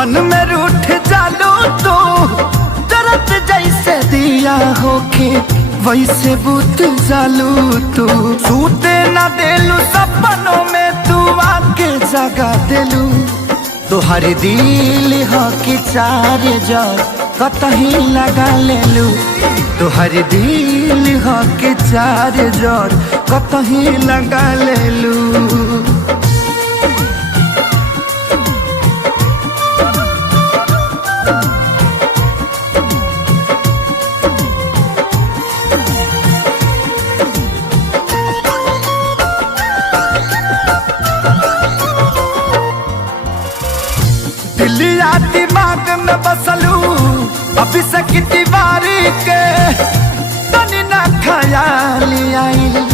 क्षण में रूठ जालू तू, दर्द जैसे दिया होके वैसे बुत जालू तू। सूते न देलू सपनों में तू आके जगा देलू। तोहर दिल हो कि चार जर कतही लगा लेलू। तोहर दिल हो कि चार जर कतही लगा लेलू। दिलिया दिमाग में बसलू अभी से तिवारी के तनी ना ख्याल आई।